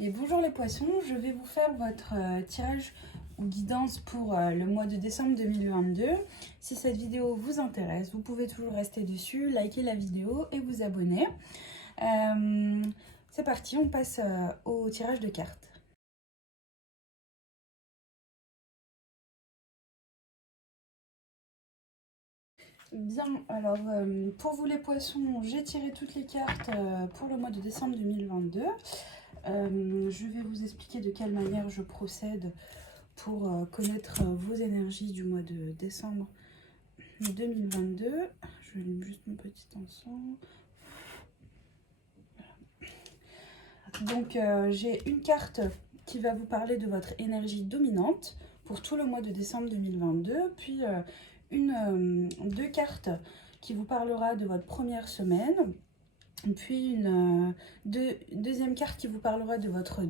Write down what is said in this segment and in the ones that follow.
Et bonjour les poissons, je vais vous faire votre tirage ou guidance pour le mois de décembre 2022. Si cette vidéo vous intéresse, vous pouvez toujours rester dessus, liker la vidéo et vous abonner. C'est parti, on passe au tirage de cartes. Bien, alors pour vous les poissons, j'ai tiré toutes les cartes pour le mois de décembre 2022. Je vais vous expliquer de quelle manière je procède pour connaître vos énergies du mois de décembre 2022. Je allume juste mon petit encens. Donc j'ai une carte qui va vous parler de votre énergie dominante pour tout le mois de décembre 2022, puis deux cartes qui vous parlera de votre première semaine, puis une deuxième carte qui vous parlera de votre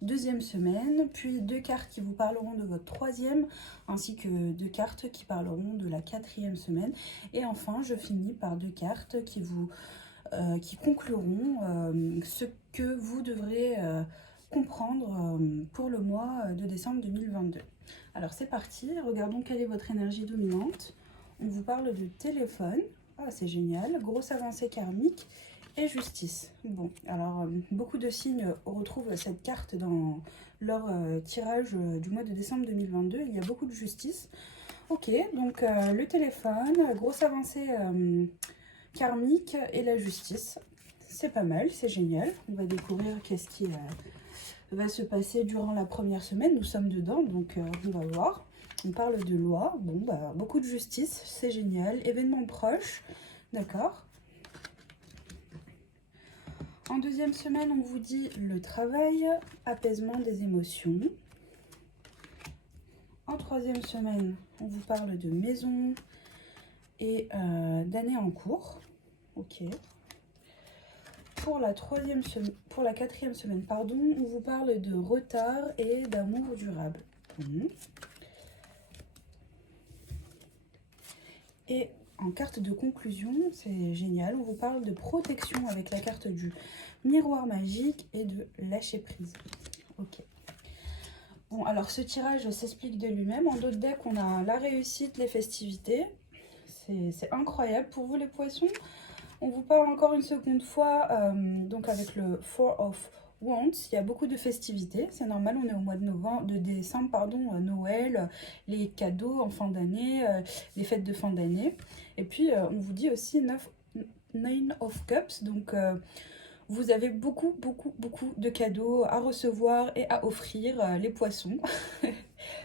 deuxième semaine, puis deux cartes qui vous parleront de votre troisième, ainsi que deux cartes qui parleront de la quatrième semaine. Et enfin, je finis par deux cartes qui concluront ce que vous devrez comprendre pour le mois de décembre 2022. Alors c'est parti, regardons quelle est votre énergie dominante. On vous parle de téléphone, ah, c'est génial, grosse avancée karmique et justice. Bon, alors beaucoup de signes retrouvent cette carte dans leur tirage du mois de décembre 2022. Il y a beaucoup de justice. Ok, donc le téléphone, grosse avancée karmique et la justice. C'est pas mal, c'est génial. On va découvrir qu'est-ce qui va se passer durant la première semaine. Nous sommes dedans, donc on va voir. On parle de loi. Bon, bah, beaucoup de justice, c'est génial. Événements proches, d'accord. En deuxième semaine, on vous dit le travail, apaisement des émotions. En troisième semaine, on vous parle de maison et d'année en cours. Ok. Pour la quatrième semaine, pardon, on vous parle de retard et d'amour durable. Et en carte de conclusion, c'est génial, on vous parle de protection avec la carte du miroir magique et de lâcher prise. Ok. Bon, alors ce tirage s'explique de lui-même. En dos de deck, on a la réussite, les festivités. C'est incroyable pour vous les poissons. On vous parle encore une seconde fois, donc avec le Four of Wands, il y a beaucoup de festivités, c'est normal, on est au mois de décembre, pardon, Noël, les cadeaux en fin d'année, les fêtes de fin d'année. Et puis on vous dit aussi Nine of Cups, donc vous avez beaucoup de cadeaux à recevoir et à offrir, les poissons.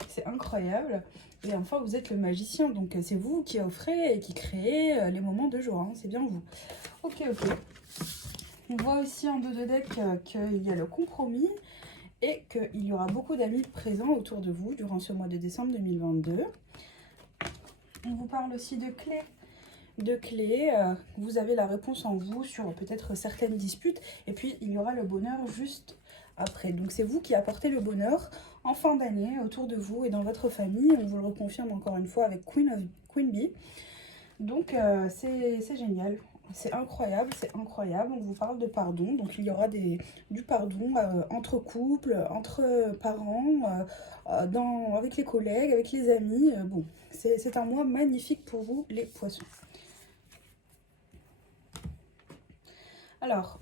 C'est incroyable. Et enfin, vous êtes le magicien, donc c'est vous qui offrez et qui créez les moments de joie, hein, c'est bien vous. Ok. On voit aussi en dos de deck qu'il y a le compromis et qu'il y aura beaucoup d'amis présents autour de vous durant ce mois de décembre 2022. On vous parle aussi de clés. Vous avez la réponse en vous sur peut-être certaines disputes. Et puis, il y aura le bonheur juste après. Donc, c'est vous qui apportez le bonheur en fin d'année autour de vous et dans votre famille. On vous le reconfirme encore une fois avec Queen Bee. Donc, c'est génial. C'est incroyable, c'est incroyable. On vous parle de pardon. Donc, il y aura du pardon entre couples, entre parents, avec les collègues, avec les amis. Bon, c'est un mois magnifique pour vous, les poissons. Alors,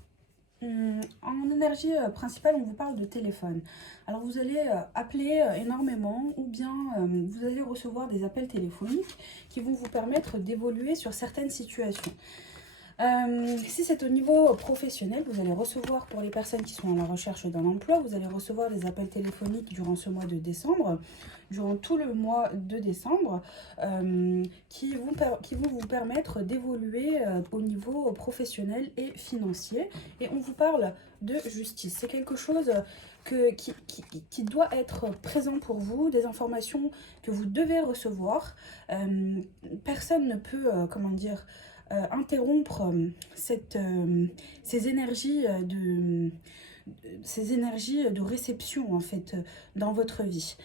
en énergie principale, on vous parle de téléphone. Alors, vous allez appeler énormément ou bien vous allez recevoir des appels téléphoniques qui vont vous permettre d'évoluer sur certaines situations. Si c'est au niveau professionnel, vous allez recevoir, pour les personnes qui sont à la recherche d'un emploi, vous allez recevoir des appels téléphoniques durant ce mois de décembre, durant tout le mois de décembre, qui vont vous permettre d'évoluer au niveau professionnel et financier. Et on vous parle de justice. C'est quelque chose qui doit être présent pour vous, des informations que vous devez recevoir. Personne ne peut, comment dire, interrompre ces énergies de réception en fait dans votre vie.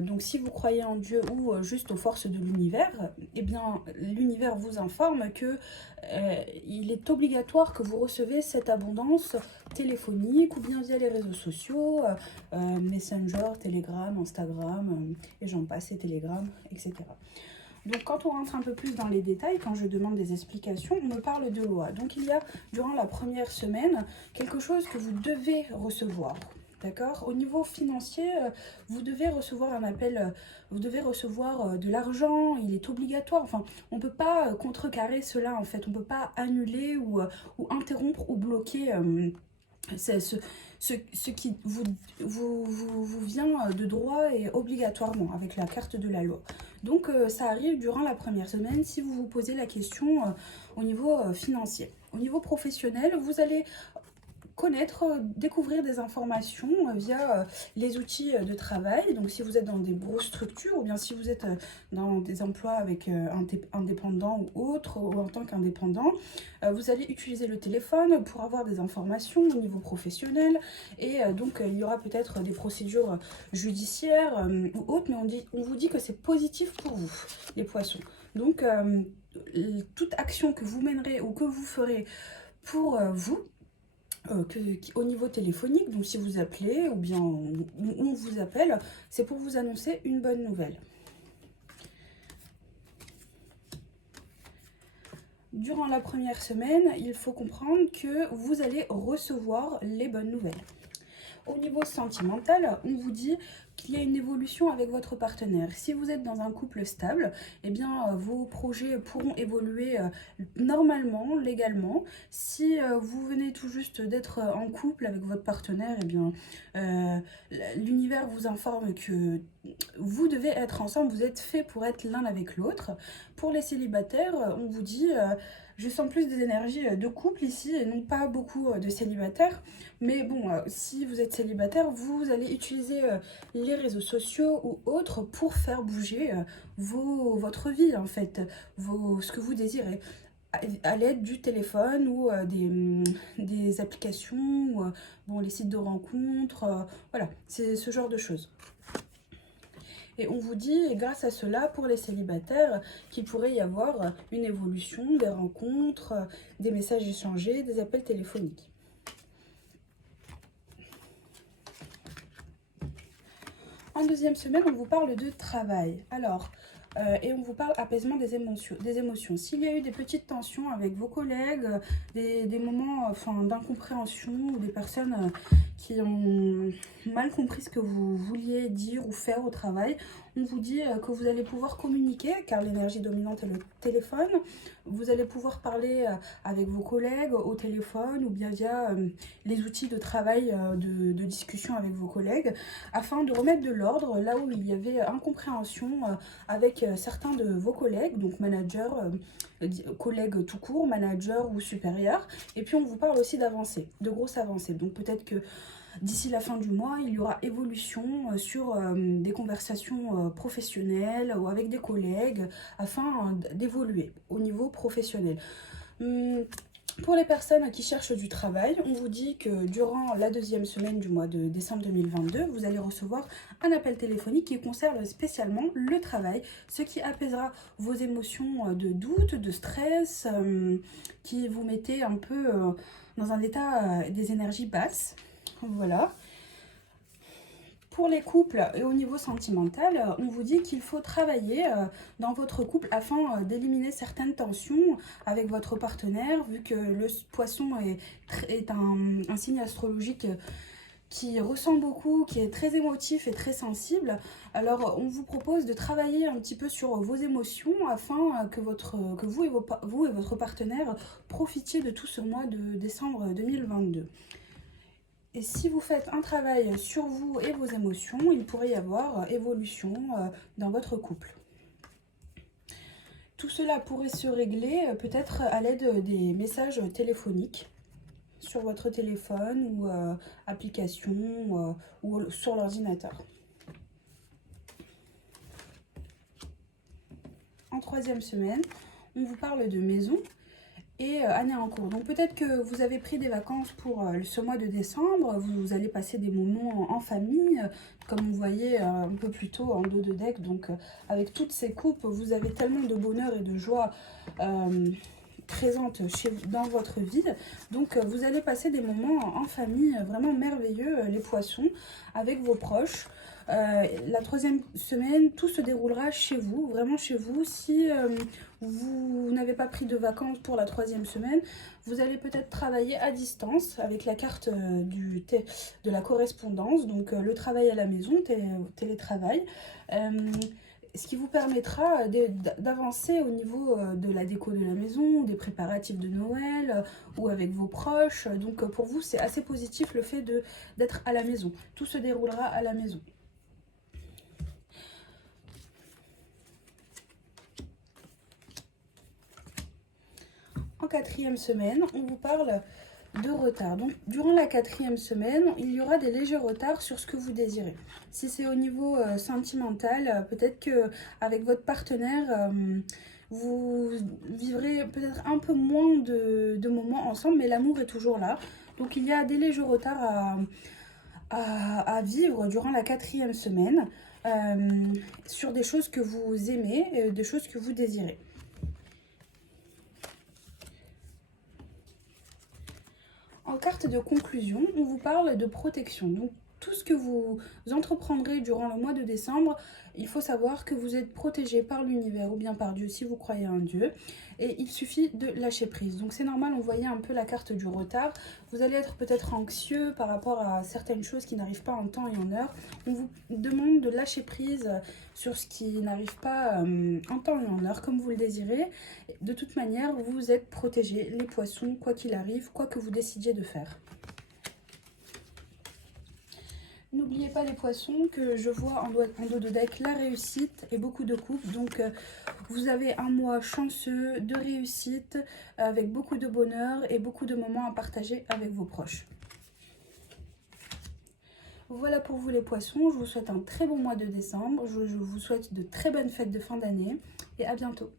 Donc si vous croyez en Dieu ou juste aux forces de l'univers, eh bien l'univers vous informe que il est obligatoire que vous recevez cette abondance téléphonique ou bien via les réseaux sociaux, Messenger, Telegram, Instagram, et j'en passe, et Telegram, etc. Donc quand on rentre un peu plus dans les détails, quand je demande des explications, on me parle de loi. Donc il y a, durant la première semaine, quelque chose que vous devez recevoir. D'accord? Au niveau financier, vous devez recevoir un appel, vous devez recevoir de l'argent, il est obligatoire. Enfin, on ne peut pas contrecarrer cela en fait, on ne peut pas annuler ou interrompre ou bloquer ce qui vous vient de droit et obligatoirement avec la carte de la loi. Donc ça arrive durant la première semaine si vous vous posez la question au niveau financier. Au niveau professionnel, vous allez connaître, découvrir des informations via les outils de travail. Donc si vous êtes dans des grosses structures ou bien si vous êtes dans des emplois avec indépendants ou autres ou en tant qu'indépendant, vous allez utiliser le téléphone pour avoir des informations au niveau professionnel et donc il y aura peut-être des procédures judiciaires ou autres, mais on vous dit que c'est positif pour vous, les poissons. Donc toute action que vous mènerez ou que vous ferez pour vous, au niveau téléphonique, donc si vous appelez ou bien on vous appelle, c'est pour vous annoncer une bonne nouvelle. Durant la première semaine, il faut comprendre que vous allez recevoir les bonnes nouvelles. Au niveau sentimental, on vous dit qu'il y a une évolution avec votre partenaire. Si vous êtes dans un couple stable, eh bien, vos projets pourront évoluer normalement, légalement. Si vous venez tout juste d'être en couple avec votre partenaire, eh bien, l'univers vous informe que vous devez être ensemble, vous êtes fait pour être l'un avec l'autre. Pour les célibataires, on vous dit... je sens plus des énergies de couple ici et non pas beaucoup de célibataires. Mais bon, si vous êtes célibataire, vous allez utiliser les réseaux sociaux ou autres pour faire bouger votre vie en fait, ce que vous désirez. À l'aide du téléphone ou des applications, ou, bon, les sites de rencontres, voilà, c'est ce genre de choses. Et on vous dit, et grâce à cela, pour les célibataires, qu'il pourrait y avoir une évolution, des rencontres, des messages échangés, des appels téléphoniques. En deuxième semaine, on vous parle de travail. Alors, et on vous parle apaisement des émotions. S'il y a eu des petites tensions avec vos collègues, des moments d'incompréhension ou des personnes qui ont mal compris ce que vous vouliez dire ou faire au travail, on vous dit que vous allez pouvoir communiquer, car l'énergie dominante est le téléphone. Vous allez pouvoir parler avec vos collègues au téléphone ou bien via les outils de travail, de discussion avec vos collègues, afin de remettre de l'ordre là où il y avait incompréhension avec certains de vos collègues, donc managers, collègues tout court, managers ou supérieurs. Et puis on vous parle aussi d'avancées, de grosses avancées. Donc peut-être que d'ici la fin du mois, il y aura évolution sur des conversations professionnelles ou avec des collègues afin d'évoluer au niveau professionnel. Pour les personnes qui cherchent du travail, on vous dit que durant la deuxième semaine du mois de décembre 2022, vous allez recevoir un appel téléphonique qui concerne spécialement le travail, ce qui apaisera vos émotions de doute, de stress, qui vous mettez un peu dans un état des énergies basses. Voilà. Pour les couples et au niveau sentimental, on vous dit qu'il faut travailler dans votre couple afin d'éliminer certaines tensions avec votre partenaire, vu que le poisson est un signe astrologique qui ressent beaucoup, qui est très émotif et très sensible. Alors on vous propose de travailler un petit peu sur vos émotions afin que vous et votre partenaire profitiez de tout ce mois de décembre 2022. Et si vous faites un travail sur vous et vos émotions, il pourrait y avoir évolution dans votre couple. Tout cela pourrait se régler peut-être à l'aide des messages téléphoniques sur votre téléphone ou application ou sur l'ordinateur. En troisième semaine, on vous parle de maison. et année en cours. Donc peut-être que vous avez pris des vacances pour ce mois de décembre, vous allez passer des moments en famille, comme vous voyez un peu plus tôt en dos de deck. Donc avec toutes ces coupes, vous avez tellement de bonheur et de joie présente dans votre vie. Donc vous allez passer des moments en famille vraiment merveilleux, les poissons, avec vos proches. La 3e semaine, tout se déroulera chez vous, vraiment chez vous. Si vous n'avez pas pris de vacances pour la 3e semaine, vous allez peut-être travailler à distance avec la carte de la correspondance, donc le travail à la maison, télétravail. Ce qui vous permettra d'avancer au niveau de la déco de la maison, des préparatifs de Noël ou avec vos proches. Donc pour vous, c'est assez positif le fait d'être à la maison. Tout se déroulera à la maison. En 4e semaine, on vous parle de retard. Donc, durant la 4e semaine, il y aura des légers retards sur ce que vous désirez. Si c'est au niveau sentimental, peut-être que avec votre partenaire, vous vivrez peut-être un peu moins de moments ensemble, mais l'amour est toujours là. Donc, il y a des légers retards à vivre durant la 4e semaine sur des choses que vous aimez, des choses que vous désirez. En carte de conclusion, on vous parle de protection. Donc, tout ce que vous entreprendrez durant le mois de décembre, il faut savoir que vous êtes protégé par l'univers ou bien par Dieu si vous croyez en Dieu. Et il suffit de lâcher prise. Donc c'est normal, on voyait un peu la carte du retard. Vous allez être peut-être anxieux par rapport à certaines choses qui n'arrivent pas en temps et en heure. On vous demande de lâcher prise sur ce qui n'arrive pas en temps et en heure comme vous le désirez. De toute manière, vous êtes protégés, les poissons, quoi qu'il arrive, quoi que vous décidiez de faire. N'oubliez pas les poissons que je vois en dos de deck la réussite et beaucoup de coupes. Donc vous avez un mois chanceux de réussite avec beaucoup de bonheur et beaucoup de moments à partager avec vos proches. Voilà pour vous les poissons. Je vous souhaite un très bon mois de décembre. Je vous souhaite de très bonnes fêtes de fin d'année et à bientôt.